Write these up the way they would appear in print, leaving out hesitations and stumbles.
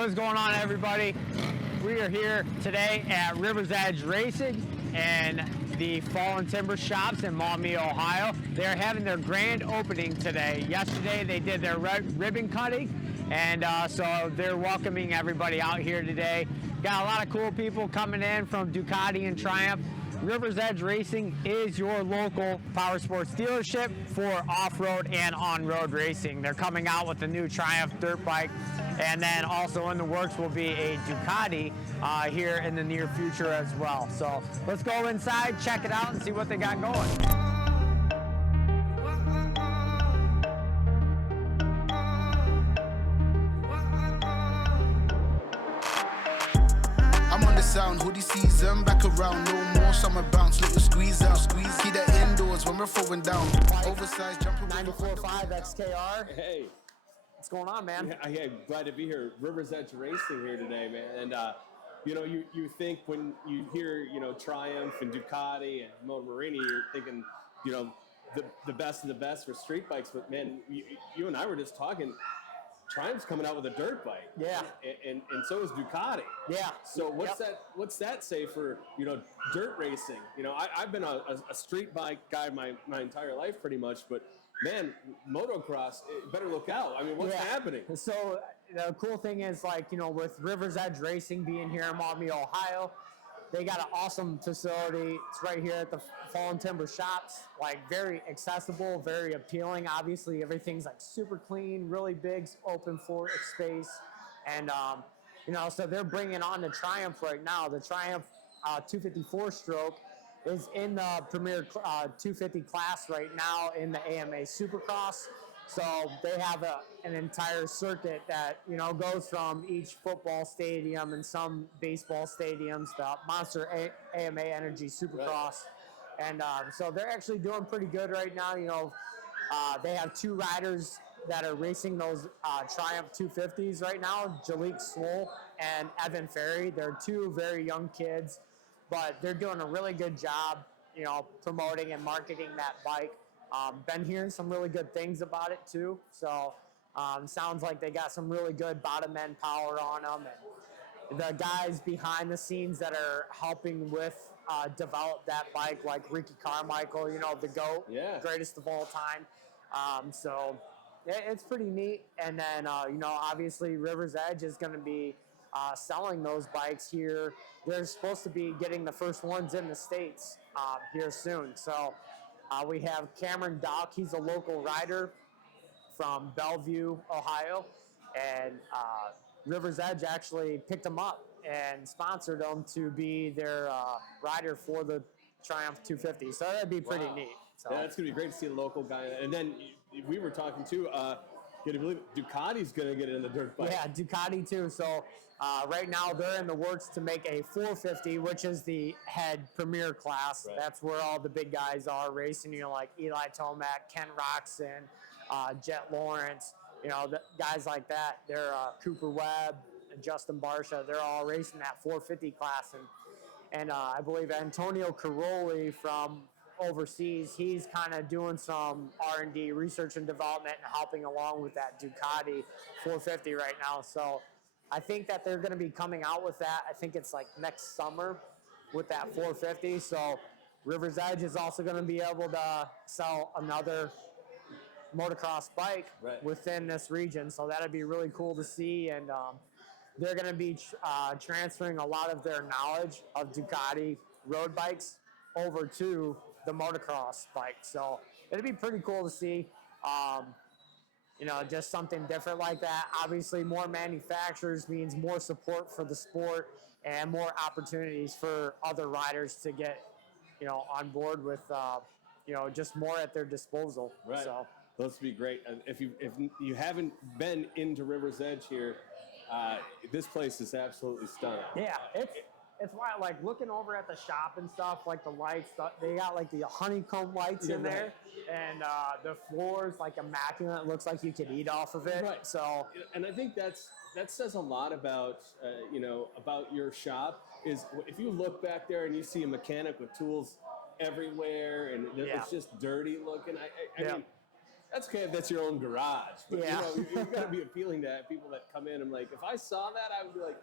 What is going on, everybody? We are here today at River's Edge Racing and the Fallen Timber Shops in Maumee, Ohio. They're having their grand opening today. Yesterday they did their ribbon cutting, and so they're welcoming everybody out here today. Got a lot of cool people coming in from Ducati and Triumph. River's Edge Racing is your local power sports dealership for off-road and on-road racing. They're coming out with a new Triumph dirt bike, and then also in the works will be a Ducati here in the near future as well. So let's go inside, check it out, and see what they got going. Sound hoodie season, back around, no more summer bounce, little squeeze out, keep that indoors when we're throwing down, oversized jumping 94.5 XKR. Hey, what's going on, man? Yeah, glad to be here. River's Edge Racing here today, man. And you know, you think when you hear, you know, Triumph and Ducati and Moto Morini, you're thinking, you know, the best of the best for street bikes. But man, you and I were just talking. Triumph's coming out with a dirt bike. Yeah. And so is Ducati. Yeah. So what's that say for, you know, dirt racing? You know, I've been a street bike guy my entire life pretty much, but man, motocross, better look out. I mean, what's happening? So the cool thing is, like, you know, with River's Edge Racing being here in Maumee, Ohio, they got an awesome facility. It's right here at the Fallen Timber Shops. Like, very accessible, very appealing. Obviously, everything's like super clean, really big, open floor space. And, you know, so they're bringing on the Triumph right now. The Triumph 254 stroke is in the Premier 250 class right now in the AMA Supercross. So they have an entire circuit that, you know, goes from each football stadium and some baseball stadiums, the Monster AMA Energy Supercross. Right. And so they're actually doing pretty good right now. You know, they have two riders that are racing those Triumph 250s right now, Jalik Swoll and Evan Ferry. They're two very young kids, but they're doing a really good job, you know, promoting and marketing that bike. Been hearing some really good things about it too. So sounds like they got some really good bottom end power on them. And the guys behind the scenes that are helping with develop that bike, like Ricky Carmichael, you know, the GOAT, greatest of all time. So it's pretty neat. And then, you know, obviously River's Edge is going to be selling those bikes here. They're supposed to be getting the first ones in the States here soon. So we have Cameron Dock. He's a local rider from Bellevue, Ohio. And River's Edge actually picked him up and sponsored him to be their rider for the Triumph 250. So that'd be pretty neat. So. Yeah, that's going to be great to see a local guy. And then we were talking too, can you believe it? Ducati's going to get in the dirt bike. Yeah, Ducati too. So right now they're in the works to make a 450, which is the head premier class. Right. That's where all the big guys are racing, you know, like Eli Tomac, Ken Roczen, Jet Lawrence, you know, the guys like that. They're Cooper Webb, Justin Barsha. They're all racing that 450 class. And I believe Antonio Caroli from overseas, he's kind of doing some R&D, research and development, and helping along with that Ducati 450 right now. So I think that they're going to be coming out with that. I think it's like next summer with that 450. So River's Edge is also going to be able to sell another motocross bike within this region. So that'd be really cool to see. And they're going to be transferring a lot of their knowledge of Ducati road bikes over to the motocross bike. So it'd be pretty cool to see, you know, just something different like that. Obviously, more manufacturers means more support for the sport and more opportunities for other riders to get, you know, on board with, you know, just more at their disposal. Right. So this would be great. If you haven't been into River's Edge here, this place is absolutely stunning. Yeah, it's why, like, looking over at the shop and stuff, like the lights, they got like the honeycomb lights in there, and the floor's like immaculate. It looks like you could eat off of it. Right. So, and I think that says a lot about you know, about your shop. Is if you look back there and you see a mechanic with tools everywhere, and it's just dirty looking. I mean, That's okay if that's your own garage, but Yeah. you've got to be appealing to people that come in. I'm like, if I saw that, I would be like,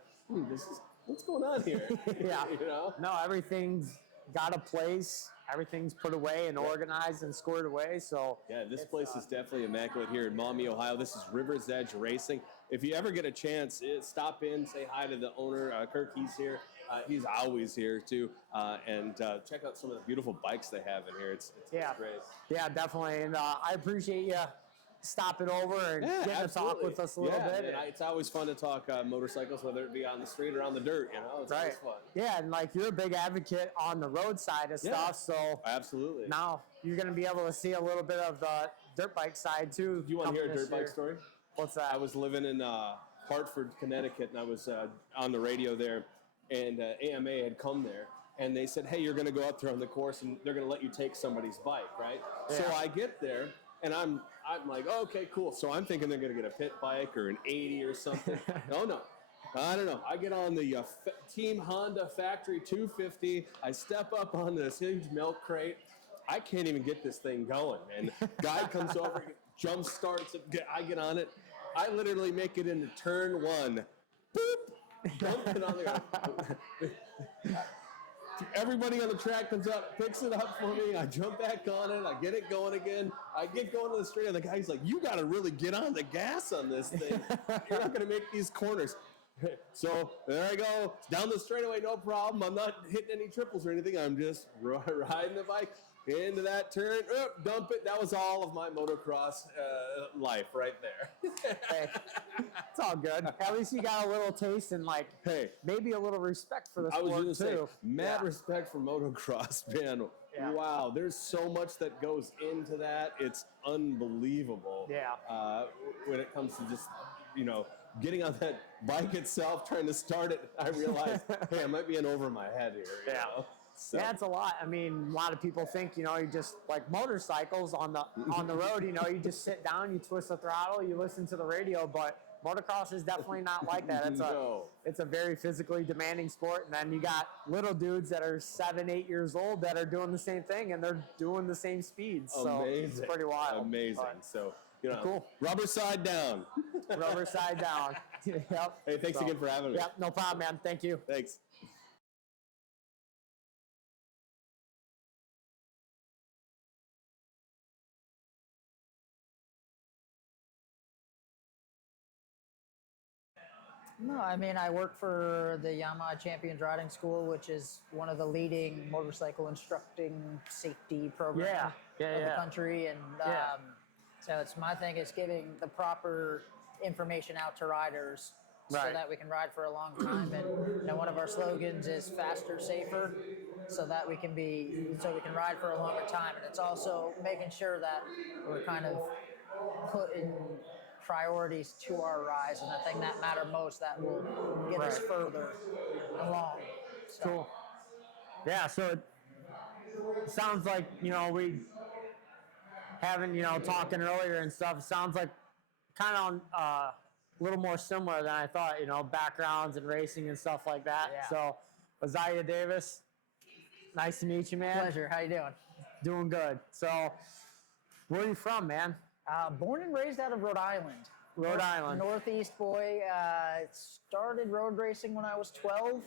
what's going on here? Yeah. You know? No, everything's got a place. Everything's put away and organized and squared away. So Yeah, this place is definitely immaculate here in Maumee, Ohio. This is River's Edge Racing. If you ever get a chance, stop in, say hi to the owner, Kirk. He's here. He's always here too, and check out some of the beautiful bikes they have in here. It's great. Yeah, definitely. And I appreciate you stopping over and getting to talk with us a little bit. And it's always fun to talk motorcycles, whether it be on the street or on the dirt. It's always fun. Yeah, and like you're a big advocate on the road side of stuff, so absolutely. now you're going to be able to see a little bit of the dirt bike side too. Do you want to hear a dirt bike story? What's that? I was living in Hartford, Connecticut, and I was on the radio there, and AMA had come there. And they said, hey, you're going to go up there on the course, and they're going to let you take somebody's bike, right? Yeah. So I get there, and I'm like, oh, okay, cool. So I'm thinking they're going to get a pit bike or an 80 or something. No. I don't know. I get on the Team Honda Factory 250. I step up on this huge milk crate. I can't even get this thing going. And guy comes over, jump starts it. I get on it. I literally make it into turn one. Boop! Dump it on there. Everybody on the track comes out, picks it up for me. I jump back on it. I get it going again. I get going to the straight, and the guy's like, you got to really get on the gas on this thing. You're not going to make these corners. So there I go. Down the straightaway, no problem. I'm not hitting any triples or anything. I'm just riding the bike into that turn. Dump it. That was all of my motocross life right there. Hey, it's all good. At least you got a little taste and maybe a little respect for the sport too. I was going to say, mad respect for motocross, man. Yeah. Wow, there's so much that goes into that. It's unbelievable. Yeah. When it comes to just, getting on that bike itself, trying to start it, I realized, hey, I might be in over my head here. You know? So. Yeah, it's a lot. I mean, a lot of people think, you just like motorcycles on the road, you just sit down, you twist the throttle, you listen to the radio, but motocross is definitely not like that. It's a very physically demanding sport, and then you got little dudes that are 7, 8 years old that are doing the same thing, and they're doing the same speeds. So it's pretty wild. Amazing. So, cool. Rubber side down. Rubber side down. Yep. Hey, thanks again for having me. Yep, no problem, man. Thank you. Thanks. No, I mean, I work for the Yamaha Champions Riding School, which is one of the leading motorcycle instructing safety programs of the country. And so it's my thing is giving the proper information out to riders so that we can ride for a long time. And one of our slogans is faster, safer, so that we can ride for a longer time. And it's also making sure that we're kind of putting priorities to our rides and the thing that matter most that will get us further along. So. Cool. Yeah, so it sounds like, we having, talking earlier and stuff, it sounds like kind of a little more similar than I thought, backgrounds and racing and stuff like that. Yeah. So, Isaiah Davis, nice to meet you, man. Pleasure. How you doing? Doing good. So, where are you from, man? Born and raised out of Rhode Island. Rhode Island. Northeast boy. Started road racing when I was 12.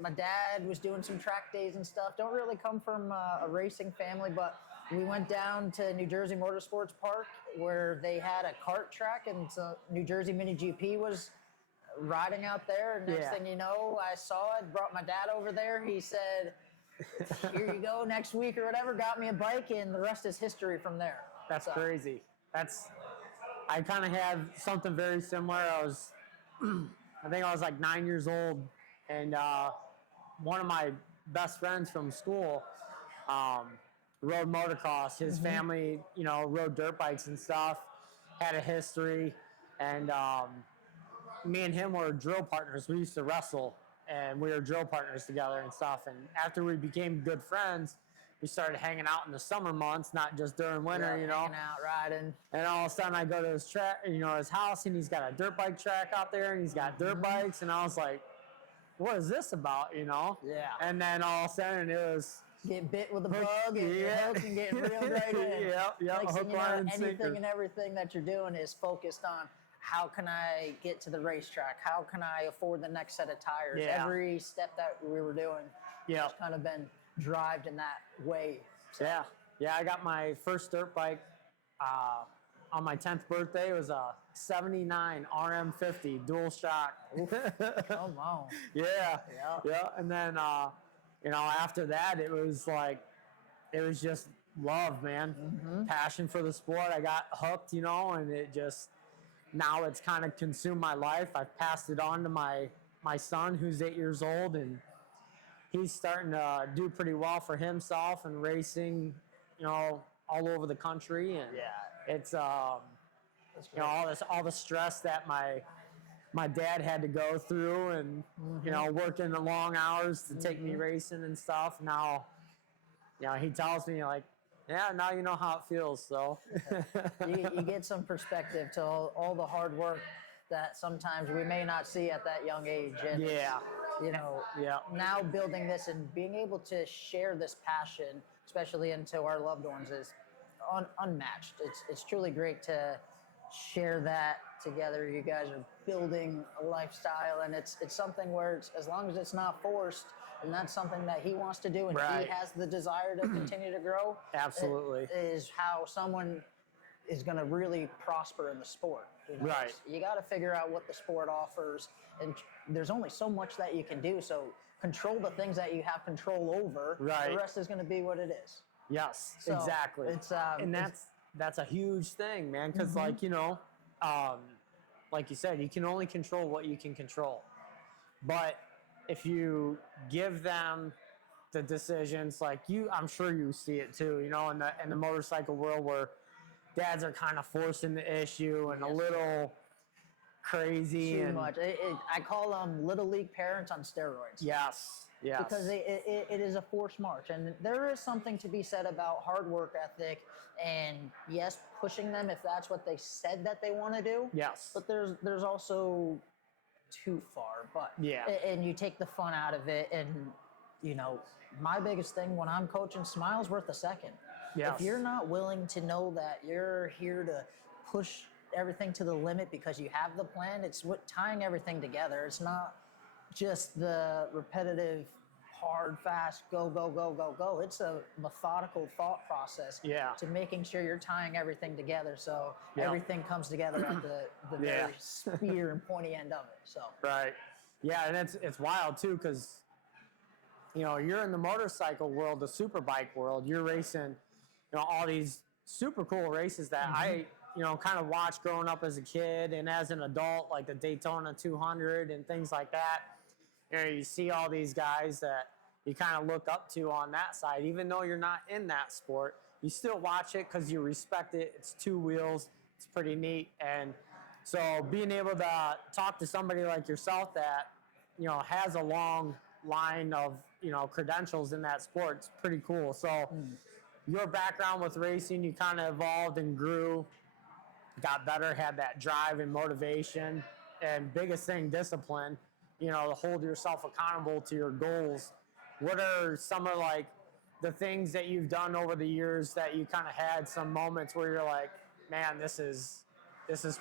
My dad was doing some track days and stuff. Don't really come from a racing family, but we went down to New Jersey Motorsports Park where they had a kart track, and so New Jersey Mini GP was riding out there. And next thing you know, I saw it, brought my dad over there. He said, here you go, next week or whatever, got me a bike, and the rest is history from there. That's crazy. I kind of had something very similar. I think I was like 9 years old, and one of my best friends from school rode motocross. His family, rode dirt bikes and stuff, had a history, and me and him were drill partners. We used to wrestle, and we were drill partners together and stuff. And after we became good friends, we started hanging out in the summer months, not just during winter, Hanging out, riding. And all of a sudden I go to his track, his house, and he's got a dirt bike track out there, and he's got dirt bikes, and I was like, what is this about, Yeah. And then all of a sudden it was get bit with a bug and your hook and getting reeled right in. Next hook, thing you line, know, and anything sinker. and everything that you're doing is focused on how can I get to the racetrack? How can I afford the next set of tires? Yeah. Every step that we were doing has kind of been drived in that way. So. Yeah, I got my first dirt bike on my 10th birthday. It was a 79 RM50 dual shock. Come on. Yeah. And then, after that, it was just love, man. Passion for the sport. I got hooked, and it just, now it's kind of consumed my life. I've passed it on to my son, who's 8 years old, and he's starting to do pretty well for himself and racing, all over the country. And it's, all the stress that my dad had to go through, and working the long hours to take me racing and stuff. Now, he tells me now you know how it feels. So you get some perspective to all the hard work that sometimes we may not see at that young age. And now building this and being able to share this passion, especially into our loved ones, is unmatched. It's truly great to share that together. You guys are building a lifestyle, and it's something where as long as it's not forced, and that's something that he wants to do, and he has the desire to continue to grow. Absolutely. Is how someone is going to really prosper in the sport. Right. You got to figure out what the sport offers, and there's only so much that you can do. So control the things that you have control over. Right. The rest is going to be what it is. Yes, So exactly. It's and that's a huge thing, man, because like you said, you can only control what you can control. But if you give them the decisions, I'm sure you see it too, in the motorcycle world, where dads are kind of forcing the issue and a little crazy. Too much. I call them little league parents on steroids. Yes. Because it is a forced march, and there is something to be said about hard work ethic, and yes, pushing them if that's what they said that they want to do. Yes. But there's also too far. But and you take the fun out of it, and my biggest thing when I'm coaching, smile's worth a second. Yes. If you're not willing to know that you're here to push everything to the limit because you have the plan, it's tying everything together. It's not just the repetitive, hard, fast, go, go, go, go, go. It's a methodical thought process to making sure you're tying everything together, so everything comes together at the very spear and pointy end of it. So right. Yeah, and it's wild too, because you're in the motorcycle world, the superbike world. You're racing, all these super cool races that I kind of watched growing up as a kid and as an adult, like the Daytona 200 and things like that. You see all these guys that you kind of look up to on that side, even though you're not in that sport. You still watch it because you respect it. It's two wheels. It's pretty neat. And so being able to talk to somebody like yourself that, has a long line of, credentials in that sport, it's pretty cool. So your background with racing, you kind of evolved and grew, got better, had that drive and motivation, and biggest thing, discipline, to hold yourself accountable to your goals. What are some of the things that you've done over the years that you kind of had some moments where you're like, man, this is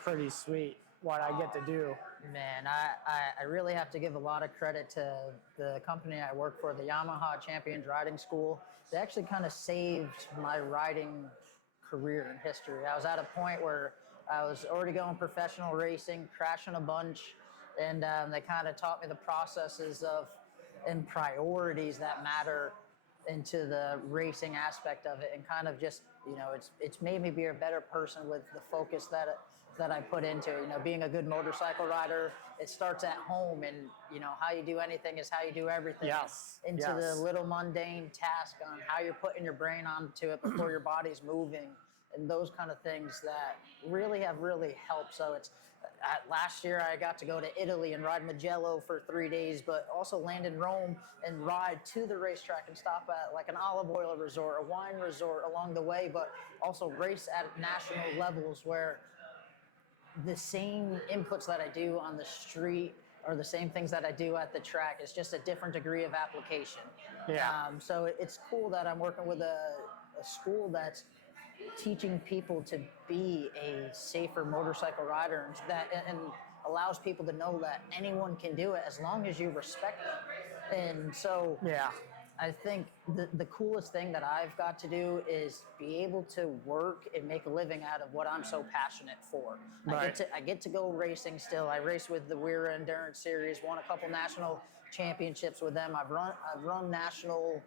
pretty sweet what I get to do? Man, I really have to give a lot of credit to the company I work for, the Yamaha Champions Riding School. They actually kind of saved my riding career and history. I was at a point where I was already going professional racing, crashing a bunch, and they kind of taught me the processes and priorities that matter into the racing aspect of it, and kind of just, it's made me be a better person with the focus that I put into it. Being a good motorcycle rider, it starts at home, and how you do anything is how you do everything. Yes. Into the little mundane task on how you're putting your brain onto it before your body's moving, and those kind of things that really have helped. So it's last year I got to go to Italy and ride Mugello for 3 days, but also land in Rome and ride to the racetrack and stop at an olive oil resort, a wine resort along the way, but also race at national levels where the same inputs that I do on the street are the same things that I do at the track. It's just a different degree of application. Yeah. So it's cool that I'm working with a school that's teaching people to be a safer motorcycle rider, and allows people to know that anyone can do it as long as you respect them. And so Yeah. I think the coolest thing that I've got to do is be able to work and make a living out of what I'm so passionate for. Right. I get to go racing still. I race with the RER Endurance Series, won a couple national championships with them. I've run nationals,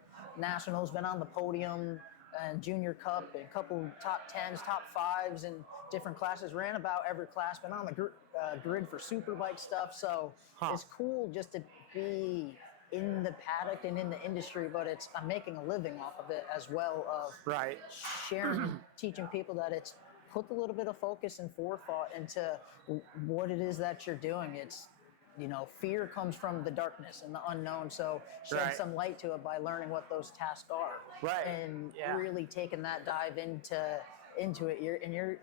been on the podium and Junior Cup, and a couple top 10s, top 5s in different classes. Ran about every class, been on the grid for superbike stuff. So it's cool just to be in the paddock and in the industry, but I'm making a living off of it as well, of Right. sharing, teaching people that it's put a little bit of focus and forethought into what it is that you're doing. It's, fear comes from the darkness and the unknown. So shed Right. some light to it by learning what those tasks are. Right. And Yeah. really taking that dive into it.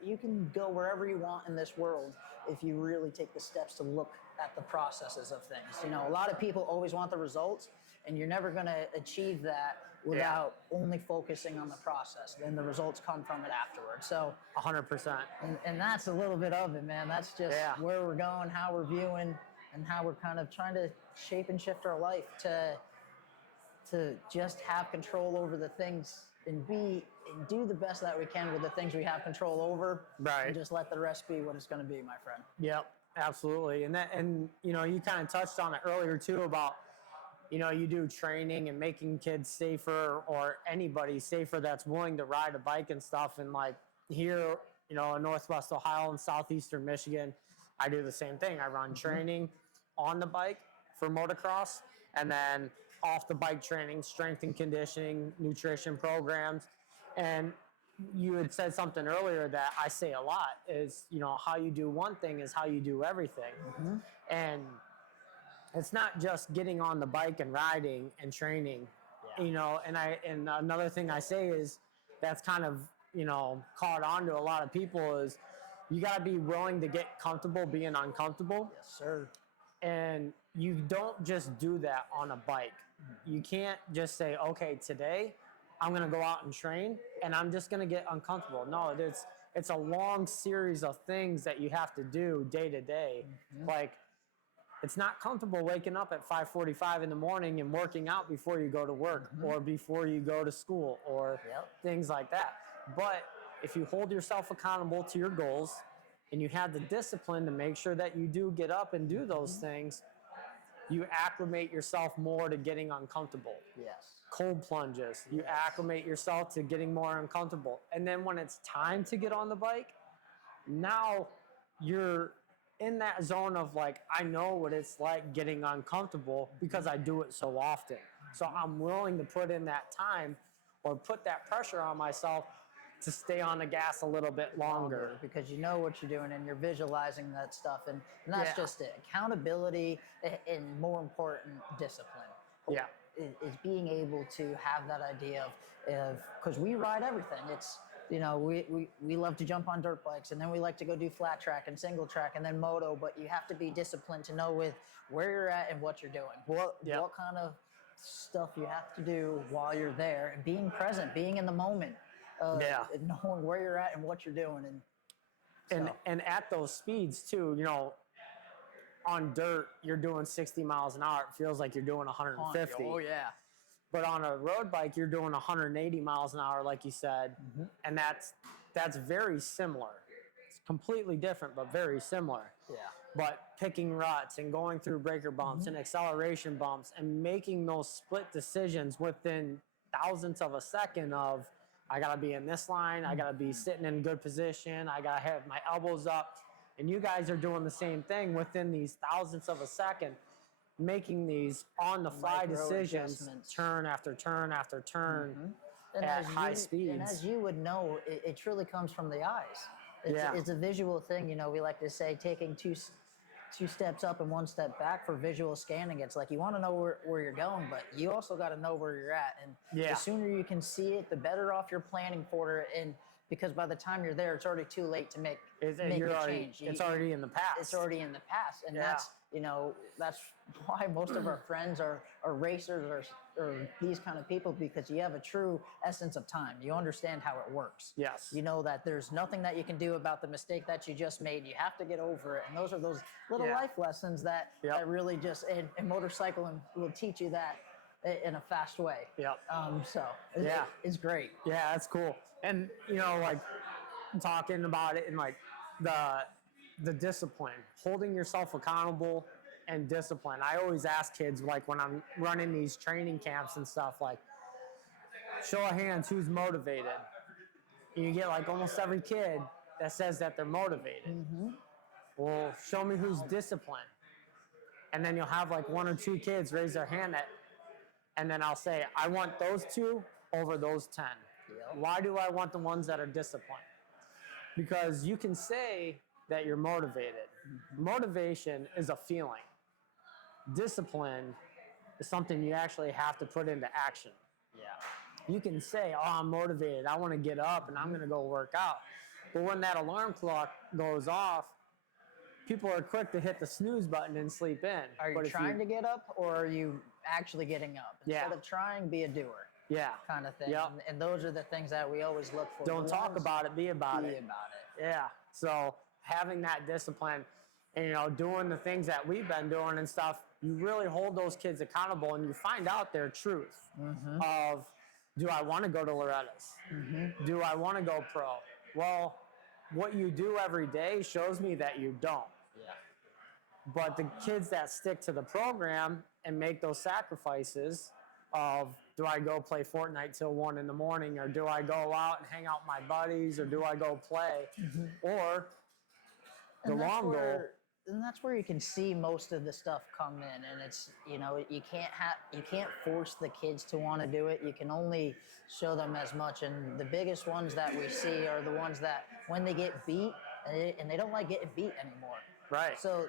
You can go wherever you want in this world if you really take the steps to look at the processes of things. A lot of people always want the results, and you're never going to achieve that without only focusing on the process. Then the results come from it afterwards. So 100%. and that's a little bit of it, man. That's just where we're going, how we're viewing, and how we're kind of trying to shape and shift our life to just have control over the things and do the best that we can with the things we have control over. Right. And just let the rest be what it's going to be, my friend. Yep, absolutely. And you kind of touched on it earlier too about, you do training and making kids safer, or anybody safer that's willing to ride a bike and stuff. And like here, in Northwest Ohio and Southeastern Michigan, I do the same thing. I run training on the bike for motocross, and then off the bike training, strength and conditioning, nutrition programs. And you had said something earlier that I say a lot is, how you do one thing is how you do everything. And it's not just getting on the bike and riding and training, and another thing I say is that's kind of, caught on to a lot of people is you got to be willing to get comfortable being uncomfortable. Yes, sir. And you don't just do that on a bike. You can't just say, okay, today I'm going to go out and train and I'm just going to get uncomfortable. No, it's a long series of things that you have to do day to day. Like, it's not comfortable waking up at 5:45 in the morning and working out before you go to work or before you go to school or things like that. But if you hold yourself accountable to your goals and you have the discipline to make sure that you do get up and do those things, you acclimate yourself more to getting uncomfortable. Yes. Cold plunges, you acclimate yourself to getting more uncomfortable. And then when it's time to get on the bike, now you're in that zone of like, I know what it's like getting uncomfortable because I do it so often. So I'm willing to put in that time or put that pressure on myself to stay on the gas a little bit longer. Because you know what you're doing and you're visualizing that stuff. And that's just it. Accountability and, more important, discipline. Yeah. Is being able to have that idea of because we ride everything. It's, we love to jump on dirt bikes, and then we like to go do flat track and single track and then moto, but you have to be disciplined to know with where you're at and what you're doing. What kind of stuff you have to do while you're there, and being present, being in the moment. And knowing where you're at and what you're doing, and at those speeds too. On dirt you're doing 60 miles an hour. It feels like you're doing 150. Oh yeah. But on a road bike you're doing 180 miles an hour, like you said, and that's very similar. It's completely different, but very similar. Yeah. But picking ruts and going through breaker bumps and acceleration bumps and making those split decisions within thousandths of a second of, I got to be in this line, I got to be sitting in good position, I got to have my elbows up. And you guys are doing the same thing within these thousandths of a second, making these on-the-fly decisions, turn after turn after turn at high speeds. And as you would know, it truly comes from the eyes. It's a visual thing. We like to say taking two steps up and one step back for visual scanning. It's like you want to know where you're going, but you also got to know where you're at. And the sooner you can see it, the better off you're planning for it. And because by the time you're there, it's already too late to make a change. It's already in the past. It's already in the past. And that's, you know, that's why most of our friends are racers or these kind of people, because you have a true essence of time. You understand how it works. Yes. You know that there's nothing that you can do about the mistake that you just made. You have to get over it. And those are those little life lessons that, that really just, and motorcycling will teach you that in a fast way. Yep. So it's great. Yeah, that's cool. And, you know, like talking about it in like the discipline, holding yourself accountable and discipline. I always ask kids, like when I'm running these training camps and stuff, like, show of hands, who's motivated? And you get like almost every kid that says that they're motivated. Well, show me who's disciplined. And then you'll have like 1 or 2 kids raise their hand and then I'll say, I want those 2 over those 10. Why do I want the ones that are disciplined? Because you can say that you're motivated. Motivation is a feeling. Discipline is something you actually have to put into action. You can say, oh, I'm motivated. I want to get up and I'm going to go work out. But when that alarm clock goes off, people are quick to hit the snooze button and sleep in. Are you trying to get up, or are you actually getting up? Instead of trying, be a doer. Kind of thing. And those are the things that we always look for. Don't talk about it, be about it. Yeah. So having that discipline and, you know, doing the things that we've been doing and stuff, you really hold those kids accountable and you find out their truth of, do I want to go to Loretta's? Do I want to go pro? Well, what you do every day shows me that you don't. But the kids that stick to the program and make those sacrifices of, do I go play Fortnite till 1 in the morning, or do I go out and hang out with my buddies, or do I go play? Or the long goal. And that's where you can see most of the stuff come in. And it's, you know, you can't force the kids to want to do it. You can only show them as much. And the biggest ones that we see are the ones that when they get beat, and they don't like getting beat anymore. Right. So,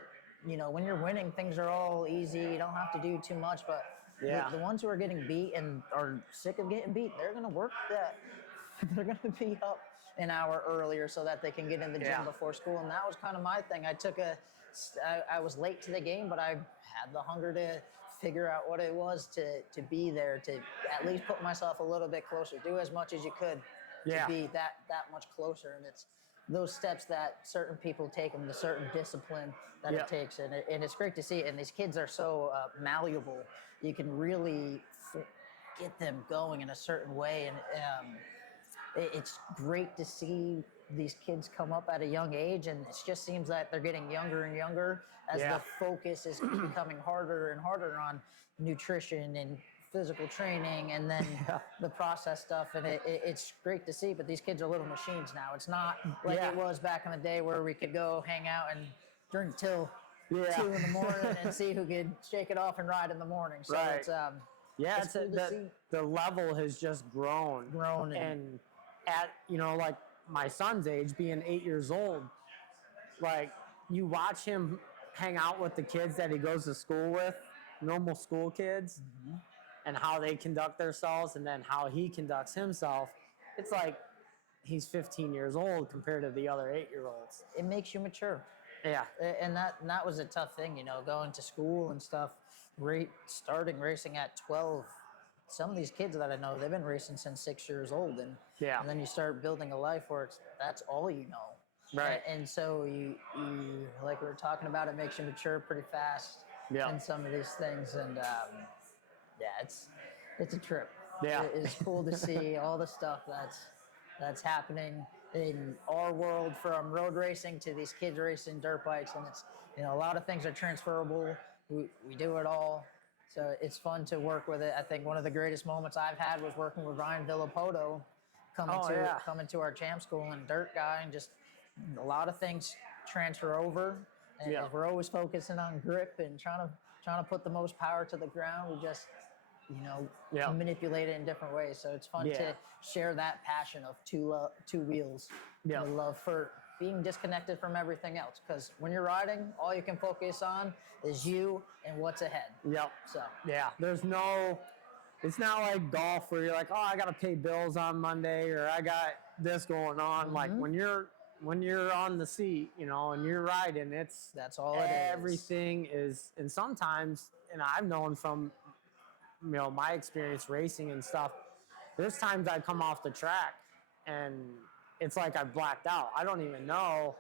you know, when you're winning, things are all easy. You don't have to do too much. But the ones who are getting beat and are sick of getting beat, they're going to work that. They're going to be up an hour earlier so that they can get in the gym before school. And that was kind of my thing. I was late to the game, but I had the hunger to figure out what it was to be there, to at least put myself a little bit closer, do as much as you could to be that much closer. And it's those steps that certain people take, and the certain discipline that it takes. And it's great to see. And these kids are so malleable. You can really get them going in a certain way. And it's great to see these kids come up at a young age, and it just seems that they're getting younger and younger as the focus is becoming harder and harder on nutrition and physical training, and then the process stuff. And it's great to see, but these kids are little machines now. It's not like it was back in the day where we could go hang out and drink till 2 in the morning and see who could shake it off and ride in the morning. So it's it's cool to see. The level has just grown and at, you know, like my son's age, being 8 years old, like you watch him hang out with the kids that he goes to school with, normal school kids, and how they conduct themselves, and then how he conducts himself. It's like he's 15 years old compared to the other 8-year-olds. It makes you mature. Yeah. And that was a tough thing, you know, going to school and stuff, starting racing at 12. Some of these kids that I know, they've been racing since 6 years old, and then you start building a life where that's all you know. Right. And so you like we were talking about, it makes you mature pretty fast in some of these things. And it's a trip. Yeah. It's cool to see all the stuff that's happening in our world, from road racing to these kids racing dirt bikes. And it's, you know, a lot of things are transferable. We do it all. So it's fun to work with it. I think one of the greatest moments I've had was working with Ryan Villapoto coming to our champ school, and dirt guy, and just a lot of things transfer over. And we're always focusing on grip and trying to put the most power to the ground. We just, you know, manipulate it in different ways. So it's fun to share that passion of two wheels. The love for being disconnected from everything else, because when you're riding, all you can focus on is you and what's ahead. So it's not like golf where you're like, oh, I got to pay bills on Monday, or I got this going on. Like when you're when you're on the seat, you know, and you're riding, That's all it is. everything is, and sometimes, and I've known from, you know, my experience racing and stuff, there's times I come off the track and it's like I blacked out. I don't even know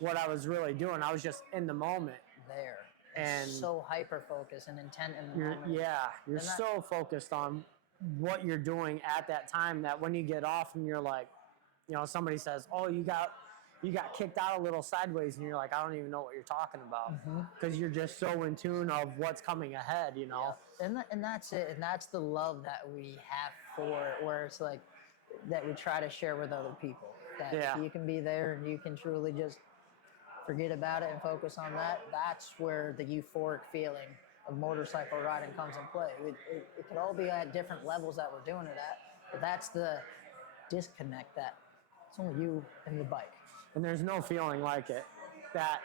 what I was really doing. I was just in the moment. There. And so hyper focused and intent in the moment. You're so focused on what you're doing at that time that when you get off and you're like, you know, somebody says, "Oh, you got kicked out a little sideways," and you're like, "I don't even know what you're talking about," because you're just so in tune of what's coming ahead, you know. Yeah. And that's it. And that's the love that we have for it, where it's like that we try to share with other people. That you can be there and you can truly just forget about it and focus on that. That's where the euphoric feeling of motorcycle riding comes in play. It could all be at different levels that we're doing it at, but that's the disconnect that it's only you and the bike. And there's no feeling like it. That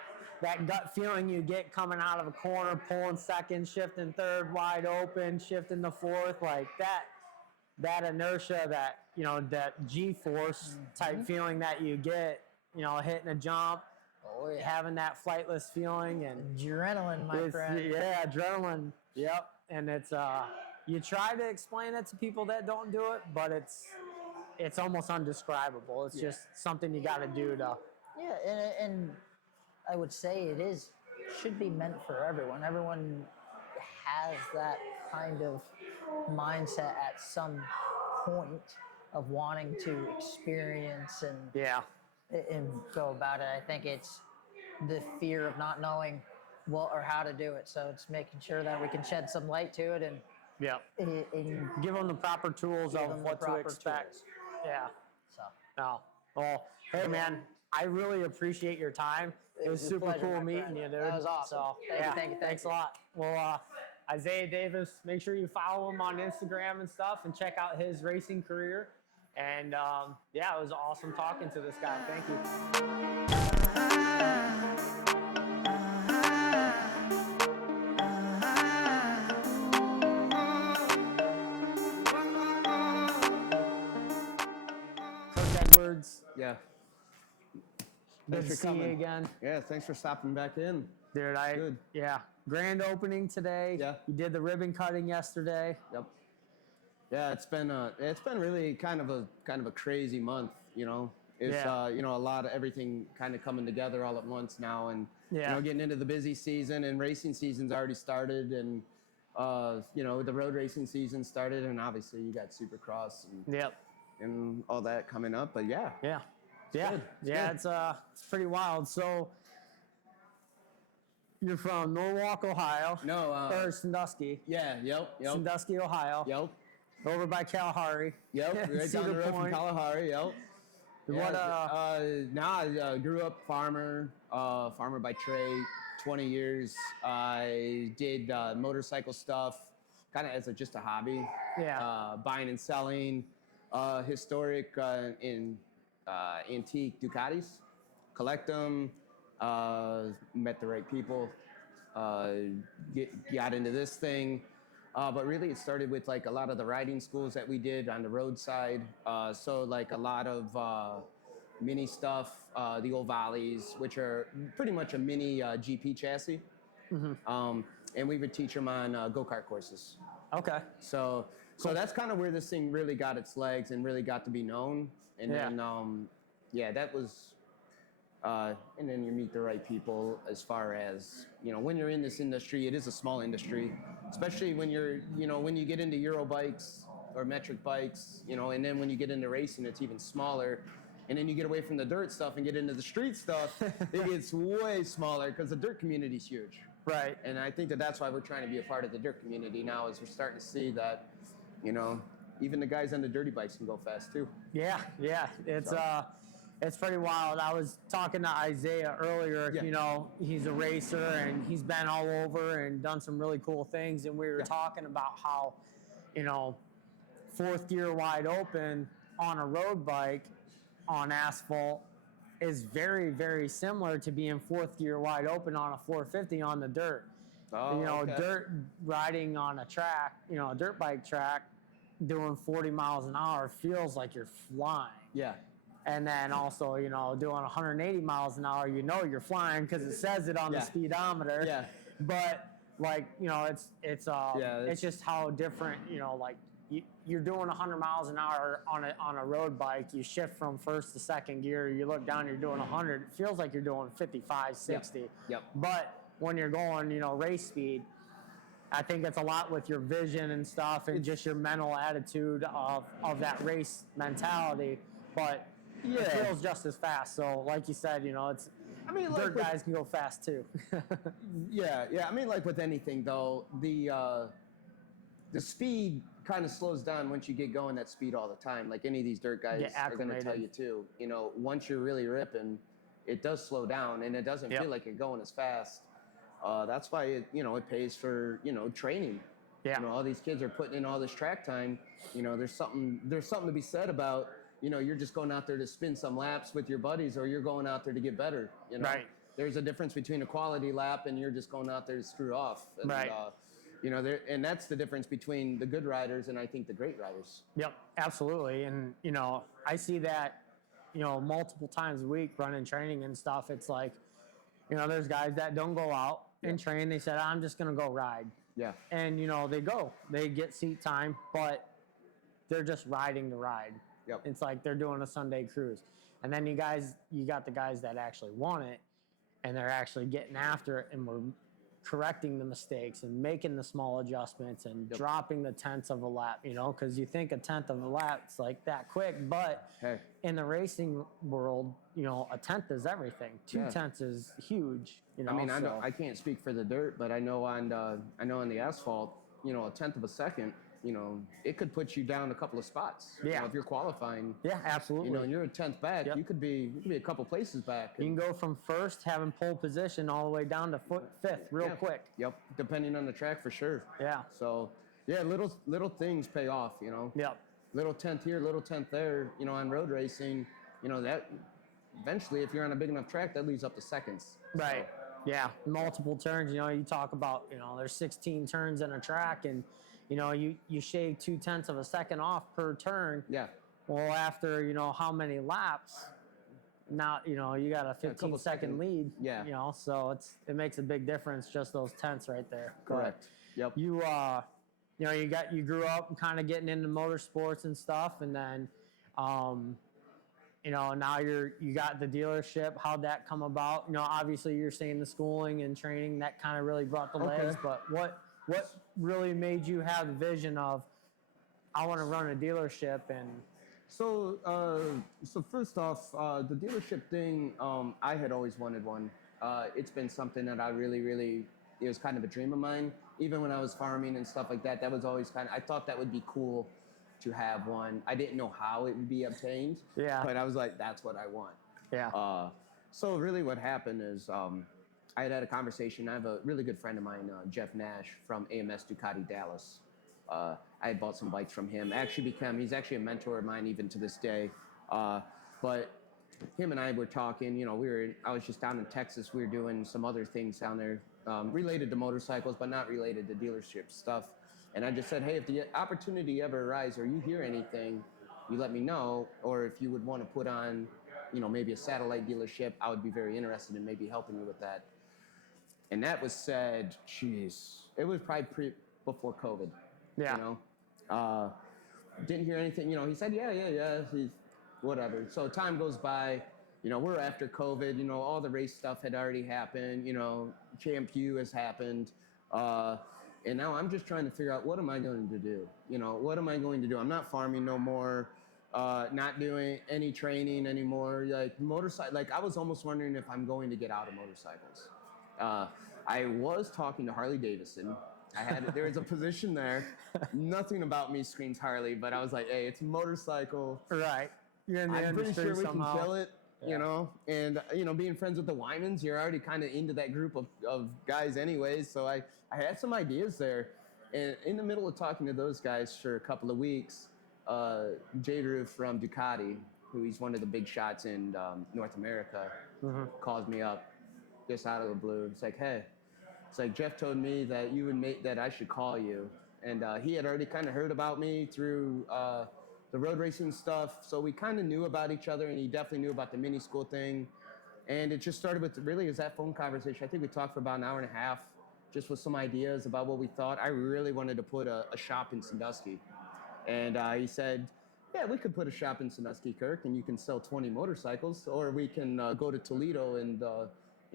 gut feeling you get coming out of a corner, pulling second, shifting third, wide open, shifting the fourth, like that inertia, that, you know, that G-force type feeling that you get, you know, hitting a jump. Oh, yeah. Having that flightless feeling and adrenaline, my friend. Yeah, adrenaline. Yep. And it's you try to explain it to people that don't do it, but it's almost undescribable. It's just something you got to do to. Yeah, and I would say should be meant for everyone. Everyone has that kind of mindset at some point of wanting to experience and go about it. I think it's the fear of not knowing what or how to do it. So it's making sure that we can shed some light to it and give them the proper tools of what to expect. Tools. Yeah. So. No. Well, hey man, I really appreciate your time. It was super pleasure, cool meeting you, dude. That was awesome. So, Thank you. Thanks a lot. Well, Isaiah Davis, make sure you follow him on Instagram and stuff and check out his racing career. And it was awesome talking to this guy. Thank you. Kurt Edwards. Yeah. Good to see you again. Yeah, thanks for stopping back in. Dude, Good. Grand opening today. Yeah. You did the ribbon cutting yesterday. Yep. Yeah, it's been really kind of a crazy month, you know. It's you know, a lot of everything kind of coming together all at once now, and you know, getting into the busy season, and racing season's already started, and you know, the road racing season started, and obviously you got Supercross and all that coming up, but it's pretty wild. So you're from Norwalk, Ohio. No, or Sandusky. Yeah, yep. Sandusky, Ohio. Yep. Over by Kalahari. Yep, right down the road from Kalahari, yep. What, I grew up farmer by trade, 20 years. I did motorcycle stuff kind of as just a hobby. Yeah. Buying and selling historic antique Ducatis, collect them, met the right people, got into this thing. But really it started with like a lot of the riding schools that we did on the roadside. So like a lot of mini stuff, the old Valleys, which are pretty much a mini GP chassis. And we would teach them on go-kart courses. Okay. So that's kind of where this thing really got its legs and really got to be known. And then, that was, and then you meet the right people as far as, you know, when you're in this industry, it is a small industry, especially when when you get into Euro bikes or metric bikes, you know, and then when you get into racing, it's even smaller. And then you get away from the dirt stuff and get into the street stuff, it gets way smaller because the dirt community is huge. Right. And I think that's why we're trying to be a part of the dirt community now, is we're starting to see that, you know, even the guys on the dirty bikes can go fast too. Yeah. It's pretty wild. I was talking to Isaiah earlier. Yeah. You know, he's a racer and he's been all over and done some really cool things. And we were talking about how, you know, fourth gear wide open on a road bike on asphalt is very, very similar to being fourth gear wide open on a 450 on the dirt. Oh, you know, okay. dirt riding on a track, you know, a dirt bike track, doing 40 miles an hour feels like you're flying. Yeah. And then also, you know, doing 180 miles an hour, you know you're flying because it says it on the speedometer. Yeah. But like, you know, it's just how different, you know, like you're doing 100 miles an hour on a road bike, you shift from first to second gear, you look down, you're doing 100, it feels like you're doing 55, 60. Yep. But when you're going, you know, race speed, I think it's a lot with your vision and stuff and just your mental attitude of that race mentality. But it feels just as fast. So, like you said, you know, dirt guys can go fast too. Yeah. I mean, like with anything though, the speed kind of slows down once you get going that speed all the time. Like any of these dirt guys are going to tell you too. You know, once you're really ripping, it does slow down and it doesn't feel like you're going as fast. That's why it pays for, you know, training. Yeah. You know, all these kids are putting in all this track time. You know, there's something to be said about, you know, you're just going out there to spin some laps with your buddies, or you're going out there to get better. You know, right. There's a difference between a quality lap and you're just going out there to screw off. And, right. You know, and that's the difference between the good riders and I think the great riders. Yep, absolutely. And, you know, I see that, you know, multiple times a week running training and stuff. It's like, you know, there's guys that don't go out and train. They said, I'm just going to go ride. Yeah. And, you know, they get seat time, but they're just riding the ride. Yep. It's like they're doing a Sunday cruise. And then you got the guys that actually want it and they're actually getting after it and we're correcting the mistakes and making the small adjustments and dropping the tenths of a lap, you know, because you think a tenth of a lap is like that quick, but in the racing world, you know, a tenth is everything. 2 tenths is huge, you know. I mean, I can't speak for the dirt, but I know on the asphalt, you know, a tenth of a second, you know, it could put you down a couple of spots. Yeah. You know, if you're qualifying. Yeah, absolutely. You know, and you're a tenth back, you could be a couple places back. You can go from first having pole position all the way down to fifth real quick. Yep, depending on the track for sure. Yeah. So, yeah, little things pay off, you know. Yep. Little tenth here, little tenth there, you know, on road racing, you know, that eventually if you're on a big enough track, that leads up to seconds. Right. So. Yeah, multiple turns, you know, you talk about, you know, there's 16 turns in a track and you know, you shave 0.2 of a second off per turn. Yeah. Well, after, you know, how many laps, now, you know, you got a 15-second lead. Yeah. You know, so it makes a big difference, just those tenths right there. Correct. Yep. You know, you grew up kind of getting into motorsports and stuff, and then, you know, now you got the dealership. How'd that come about? You know, obviously you're saying the schooling and training, that kind of really brought the legs, but what really made you have the vision of, I want to run a dealership? And so first off, the dealership thing, I had always wanted one. It's been something that I really, it was kind of a dream of mine. Even when I was farming and stuff like that, that was always I thought that would be cool to have one. I didn't know how it would be obtained. Yeah. But I was like, that's what I want. Yeah. So really what happened is, I had a conversation. I have a really good friend of mine, Jeff Nash from AMA D12 Dallas. I had bought some bikes from him. He's actually a mentor of mine even to this day. But him and I were talking, you know, I was just down in Texas. We were doing some other things down there related to motorcycles, but not related to dealership stuff. And I just said, hey, if the opportunity ever arises or you hear anything, you let me know. Or if you would want to put on, you know, maybe a satellite dealership, I would be very interested in maybe helping you with that. And that was said, it was probably before COVID. Yeah. You know, didn't hear anything. You know, he said, yeah. He's whatever. So time goes by. You know, we're after COVID. You know, all the race stuff had already happened. You know, Champ U has happened. And now I'm just trying to figure out, what am I going to do? You know, what am I going to do? I'm not farming no more. Not doing any training anymore. Like motorcycle. Like I was almost wondering if I'm going to get out of motorcycles. I was talking to Harley Davidson. There was a position there. Nothing about me screams Harley, but I was like, hey, it's a motorcycle. Right. You're in the I'm pretty industry sure we somehow. can kill it, you know? And, you know, being friends with the Wymans, you're already kind of into that group of guys anyways. So I had some ideas there. And in the middle of talking to those guys for a couple of weeks, Jay Drew from Ducati, who he's one of the big shots in North America, calls me up just out of the blue. It's like, hey, Jeff told me that that I should call you. And he had already kind of heard about me through the road racing stuff. So we kind of knew about each other, and he definitely knew about the mini school thing. And it just started with really is that phone conversation. I think we talked for about an hour and a half, just with some ideas about what we thought. I really wanted to put a shop in Sandusky. And he said, yeah, we could put a shop in Sandusky, Kirk, and you can sell 20 motorcycles, or we can go to Toledo and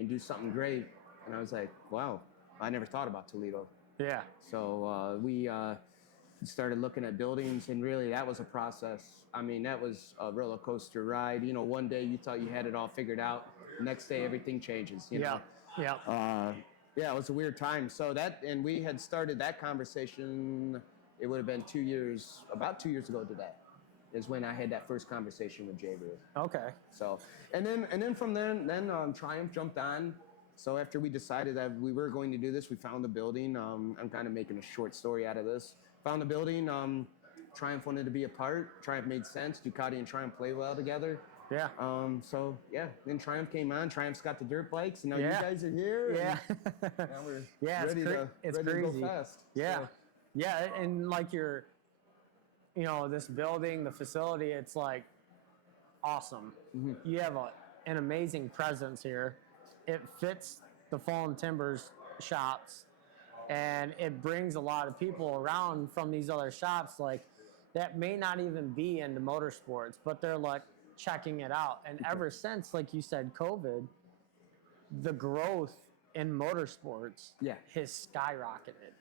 do something great. And I was like, wow, I never thought about Toledo. Yeah. So we started looking at buildings, and really that was a process. I mean, that was a roller coaster ride. You know, one day you thought you had it all figured out. Next day, everything changes, you know? Yeah. Yeah, it was a weird time. So and we had started that conversation, it would have been about 2 years ago today, is when I had that first conversation with Jay Ruth. Okay. So, and then from then Triumph jumped on. So after we decided that we were going to do this, we found the building. I'm kind of making a short story out of this. Found the building. Triumph wanted to be a part. Triumph made sense. Ducati and Triumph play well together. Yeah. So yeah, then Triumph came on. Triumph's got the dirt bikes, and now you guys are here. Yeah. Now we're Yeah, ready to crazy. go fast. Yeah. So, Yeah, and like this building, the facility, it's like awesome. You have an amazing presence here. It fits the Fallen Timbers shops, and it brings a lot of people around from these other shops like that may not even be into motorsports, but they're like checking it out. And ever since, like you said, COVID, the growth in motorsports has skyrocketed.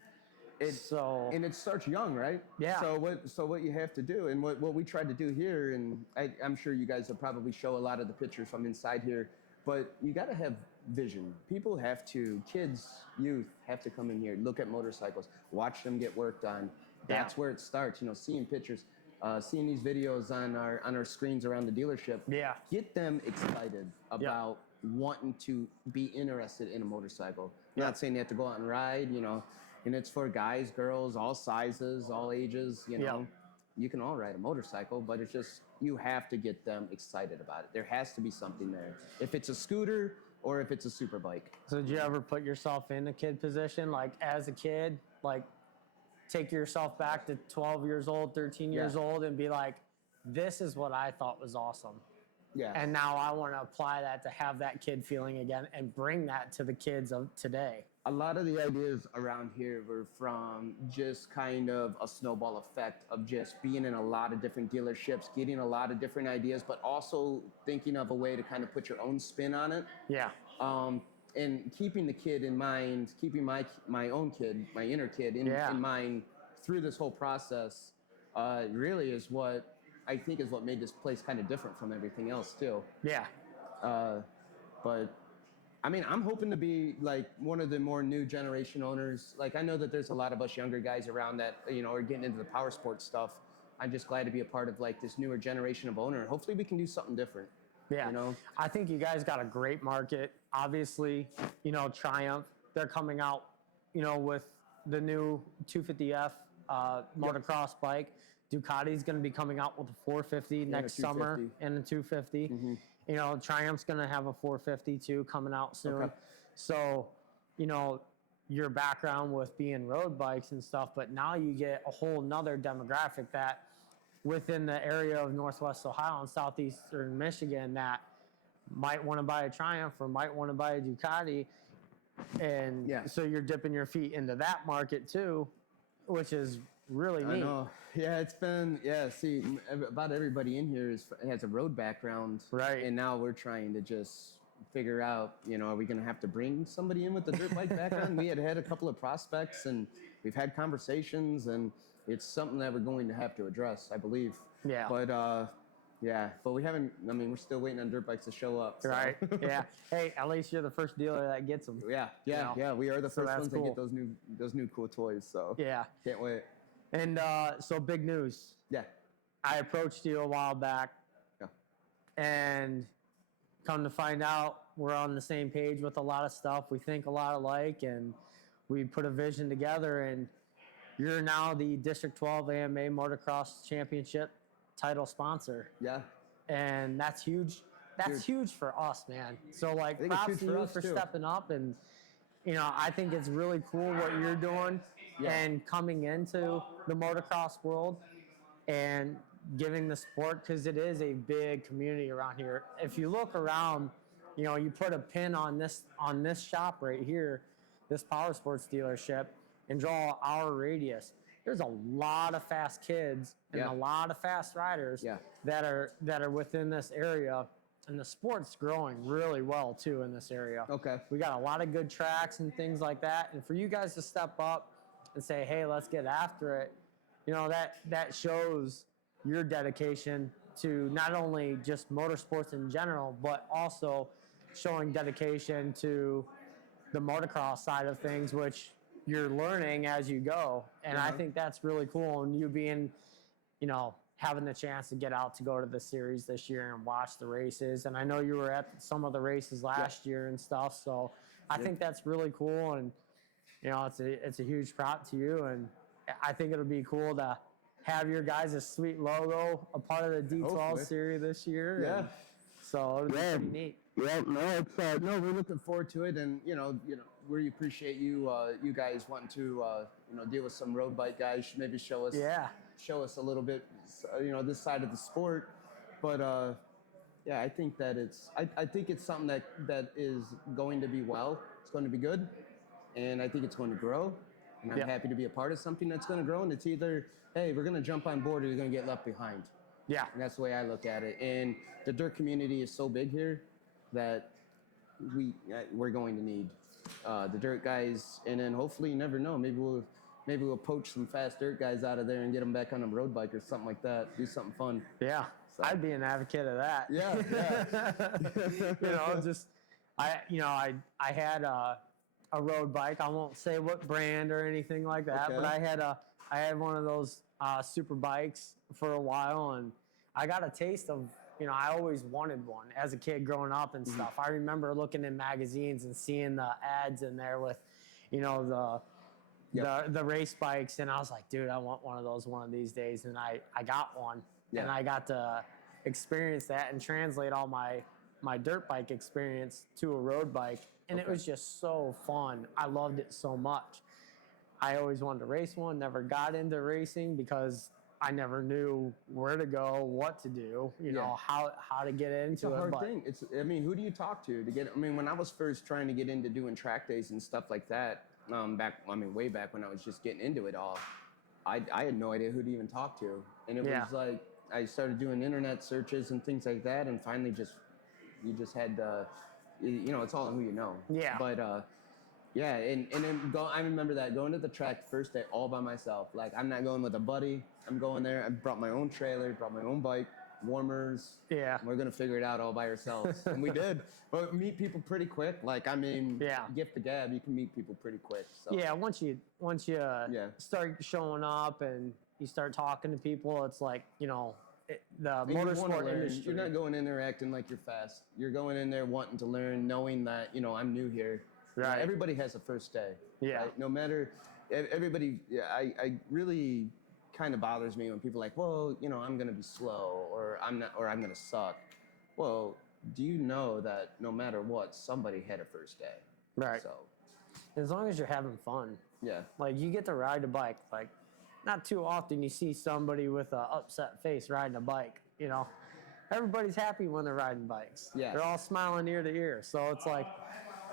And it starts young, right? Yeah. So what you have to do, and what we tried to do here, and I'm sure you guys will probably show a lot of the pictures from inside here, but you got to have vision. People kids, youth have to come in here, look at motorcycles, watch them get worked on. That's where it starts. Seeing pictures, seeing these videos on our screens around the dealership. Yeah. Get them excited about wanting to be interested in a motorcycle. I'm not saying they have to go out and ride, and it's for guys, girls, all sizes, all ages, You can all ride a motorcycle, but it's just, you have to get them excited about it. There has to be something there. If it's a scooter or if it's a super bike. So did you ever put yourself in a kid position, like as a kid, like take yourself back to 12 years old, 13 years old and be like, this is what I thought was awesome. Yeah. And now I want to apply that to have that kid feeling again and bring that to the kids of today. A lot of the ideas around here were from just kind of a snowball effect of just being in a lot of different dealerships, getting a lot of different ideas, but also thinking of a way to kind of put your own spin on it. Yeah. And keeping the kid in mind, keeping my own kid, my inner kid in mind through this whole process, really is what I think is what made this place kind of different from everything else too. Yeah. But I mean, I'm hoping to be like one of the more new generation owners. Like I know that there's a lot of us younger guys around that, are getting into the power sports stuff. I'm just glad to be a part of like this newer generation of owner. Hopefully we can do something different. Yeah. I think you guys got a great market. Obviously, Triumph, they're coming out, with the new 250F motocross bike. Ducati's going to be coming out with a 450 next summer and a 250. Mm-hmm. Triumph's going to have a 450 too coming out soon. Okay. So, your background with being road bikes and stuff, but now you get a whole nother demographic that within the area of Northwest Ohio and Southeastern Michigan that might want to buy a Triumph or might want to buy a Ducati. And so you're dipping your feet into that market too, which is really neat. I know. Yeah, it's been, see, about everybody in here has a road background. Right. And now we're trying to just figure out, are we going to have to bring somebody in with the dirt bike background? We had a couple of prospects and we've had conversations and it's something that we're going to have to address, I believe. Yeah. But we haven't, we're still waiting on dirt bikes to show up. So. Right. Yeah. Hey, at least you're the first dealer that gets them. Yeah. We are the first ones that get those new cool toys. So yeah. Can't wait. And so big news. Yeah. I approached you a while back. Yeah. And come to find out, we're on the same page with a lot of stuff. We think a lot alike, and we put a vision together. And you're now the District 12 AMA Motocross Championship title sponsor. Yeah. And that's huge. That's huge for us, man. So, like, props to you for stepping up. And, I think it's really cool what you're doing and coming into the motocross world. and giving the sport, because it is a big community around here. If you look around, you know, you put a pin on this shop right here, this power sports dealership, and draw our radius. There's a lot of fast kids and a lot of fast riders that are within this area, and the sport's growing really well too in this area. Okay. We got a lot of good tracks and things like that, and for you guys to step up and say, hey, let's get after it, you know, that shows your dedication to not only just motorsports in general, but also showing dedication to the motocross side of things, which you're learning as you go. And I think that's really cool. And you being, you know, having the chance to get out to go to the series this year and watch the races. And I know you were at some of the races last year and stuff. So I think that's really cool. And, you know, it's a huge prop to you. And I think it'll be cool to have your guys' sweet logo a part of the D12 Hopefully. series this year. Yeah. And so it'll be pretty neat. Yeah, no, it's no, we're looking forward to it, and you know, we appreciate you, you guys wanting to, you know, deal with some road bike guys. Maybe show us a little bit, you know, this side of the sport. But yeah, I think that I think it's something that is going to be well. It's going to be good, and I think it's going to grow. And I'm happy to be a part of something that's going to grow. And it's either, hey, we're going to jump on board, or you're going to get left behind. Yeah. And that's the way I look at it. And the dirt community is so big here that we're going to need the dirt guys, and then hopefully, you never know, maybe we'll poach some fast dirt guys out of there and get them back on a road bike or something like that. Do something fun. Yeah, so. I'd be an advocate of that. Yeah. You know, just I had a road bike. I won't say what brand or anything like that, but I had one of those super bikes for a while, and I got a taste of, you know, I always wanted one as a kid growing up and stuff. I remember looking in magazines and seeing the ads in there with, you know, the race bikes, and I was like, dude, I want one of those one of these days. And I got one, and I got to experience that and translate all my dirt bike experience to a road bike, and it was just so fun. I loved it so much. I always wanted to race one, never got into racing because I never knew where to go, what to do, you know, how to get into it. It's a hard thing. I mean, who do you talk to get? I mean, when I was first trying to get into doing track days and stuff like that, way back when I was just getting into it all, I had no idea who to even talk to, and it was like I started doing internet searches and things like that, and finally you just had you know, it's all who you know. Yeah. But yeah, and then I remember that going to the track first day all by myself. Like, I'm not going with a buddy. I'm going there. I brought my own trailer, brought my own bike, warmers. Yeah. We're going to figure it out all by ourselves. And we did. But meet people pretty quick. Like, I mean, gift the gab, you can meet people pretty quick. So. Yeah, once you start showing up and you start talking to people, it's like, you know, the motorsport industry. You're not going in there acting like you're fast. You're going in there wanting to learn, knowing that, you know, I'm new here. Right. Everybody has a first day. Yeah. Right? No matter, everybody, I really kind of bothers me when people are like, well, you know, I'm going to be slow, or I'm going to suck. Well, do you know that no matter what, somebody had a first day? Right. So, as long as you're having fun. Yeah. Like, you get to ride a bike. Like, not too often you see somebody with an upset face riding a bike, you know. Everybody's happy when they're riding bikes. Yeah. They're all smiling ear to ear. So it's like,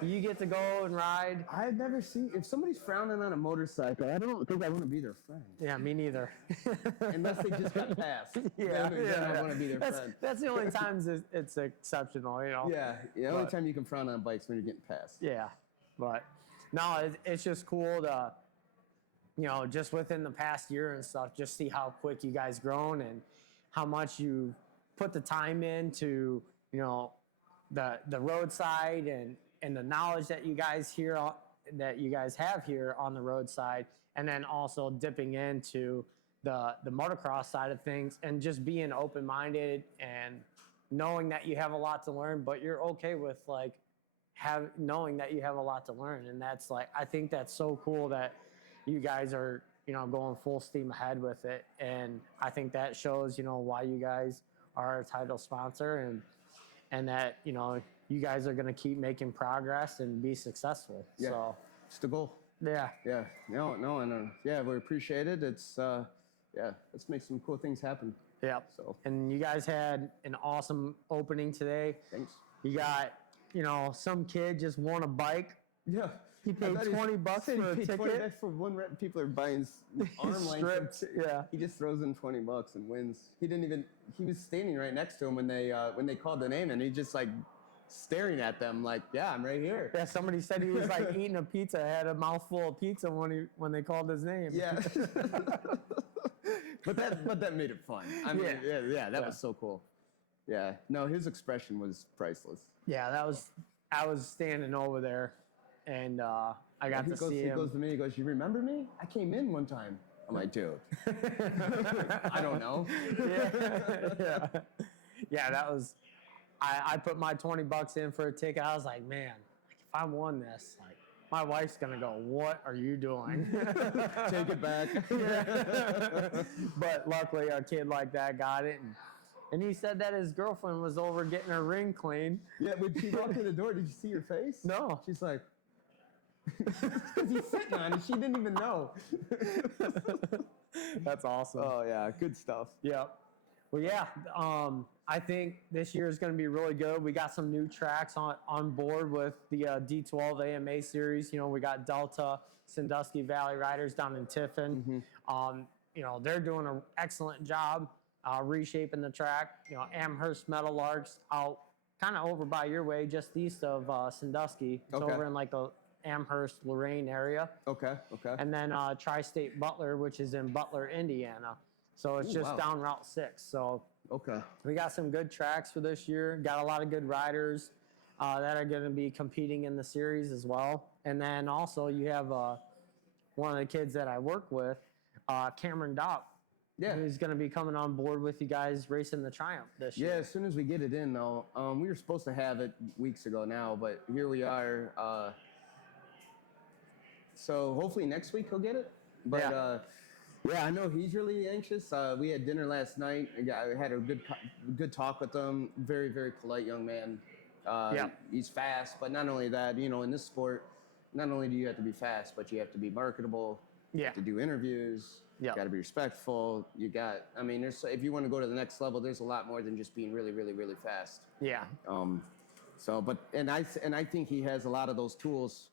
you get to go and ride. I've never seen, if somebody's frowning on a motorcycle, I don't think I want to be their friend. Yeah, me neither. Unless they just got passed. Then I want to be their friend. That's the only times it's exceptional, you know. Yeah, the only time you can frown on bikes when you're getting passed. Yeah, but no, it's just cool to, you know, just within the past year and stuff, just see how quick you guys grown and how much you put the time into, you know, the roadside and the knowledge that you guys have here on the roadside, and then also dipping into the motocross side of things, and just being open-minded and knowing that you have a lot to learn, but you're okay with like knowing that you have a lot to learn. And that's like, I think that's so cool that you guys are, you know, going full steam ahead with it. And I think that shows, you know, why you guys are a title sponsor, and that, you know, you guys are going to keep making progress and be successful. Yeah. So it's the goal. Yeah. Yeah. No, and yeah, we appreciate it. It's yeah, let's make some cool things happen. Yep. So And you guys had an awesome opening today. thanks. You got, some kid just won a bike. Yeah. He paid $20 for a $20 ticket. for one rep. People are buying arm length. Stripped, yeah. He just throws in $20 and wins. He was standing right next to him when they called the name, and he just like staring at them like, yeah, I'm right here. Yeah, somebody said he was like eating a pizza, had a mouthful of pizza when they called his name. Yeah. but that made it fun. I mean, that was so cool. Yeah. No, his expression was priceless. Yeah, I was standing over there, and I got to see him. He goes to me, he goes, you remember me? I came in one time. I'm like, dude. I don't know. Yeah, that was, I put my $20 in for a ticket. I was like, man, if I won this, like, my wife's gonna go, what are you doing? Take it back. But luckily, a kid like that got it. And he said that his girlfriend was over getting her ring cleaned. Yeah, when she walked in the door, did you see her face? No. She's like, because he's sitting on it, she didn't even know. That's awesome. Oh, yeah, good stuff. Yeah. Well, yeah, I think this year is going to be really good. We got some new tracks on board with the D12 AMA series. We got Delta, Sandusky Valley Riders down in Tiffin. They're doing an excellent job reshaping the track. Amherst Meadowlarks out kind of over by your way, just east of Sandusky. It's over in like the Amherst, Lorain area. Okay. And then Tri-State Butler, which is in Butler, Indiana. So it's just down Route 6. So we got some good tracks for this year. Got a lot of good riders that are going to be competing in the series as well. And then also you have one of the kids that I work with, Cameron Dopp. Yeah, who's going to be coming on board with you guys racing the Triumph this year. Yeah, as soon as we get it in, though. We were supposed to have it weeks ago now, but here we are. So hopefully next week he'll get it. But yeah, I know he's really anxious. We had dinner last night. I had a good talk with him. Very, very polite young man. He's fast, but not only that, in this sport, not only do you have to be fast, but you have to be marketable. You have to do interviews. You got to be respectful. If you want to go to the next level, there's a lot more than just being really, really, really fast. Yeah. I think he has a lot of those tools,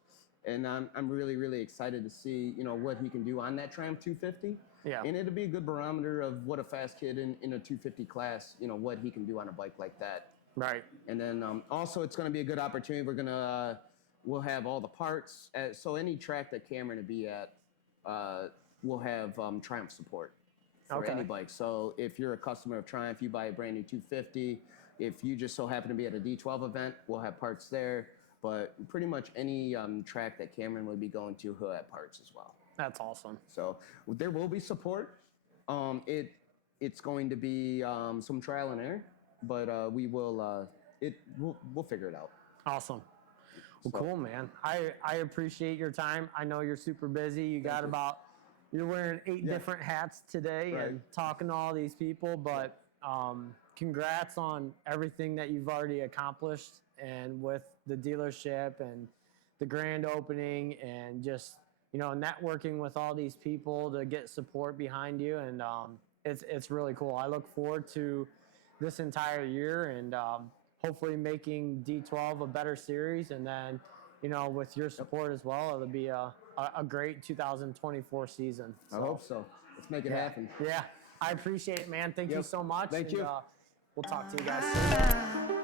and I'm really, really excited to see, what he can do on that Triumph 250. Yeah. And it'll be a good barometer of what a fast kid in a 250 class, what he can do on a bike like that. Right. And then also it's going to be a good opportunity. We'll have all the parts. So any track that Cameron will be at, we'll have Triumph support for any bike. So if you're a customer of Triumph, you buy a brand new 250. If you just so happen to be at a D12 event, we'll have parts there. But pretty much any track that Cameron would be going to, he'll have parts as well. That's awesome. So there will be support. It's going to be some trial and error, but we'll figure it out. Awesome. Well, cool, man. I appreciate your time. I know you're super busy. You're wearing 8 different hats today and talking to all these people, but congrats on everything that you've already accomplished, and with the dealership and the grand opening, and just, networking with all these people to get support behind you. And it's really cool. I look forward to this entire year, and hopefully making D12 a better series. And then, with your support as well, it'll be a great 2024 season. So, I hope so. Let's make it happen. Yeah. I appreciate it, man. Thank you so much. Thank you. We'll talk to you guys soon.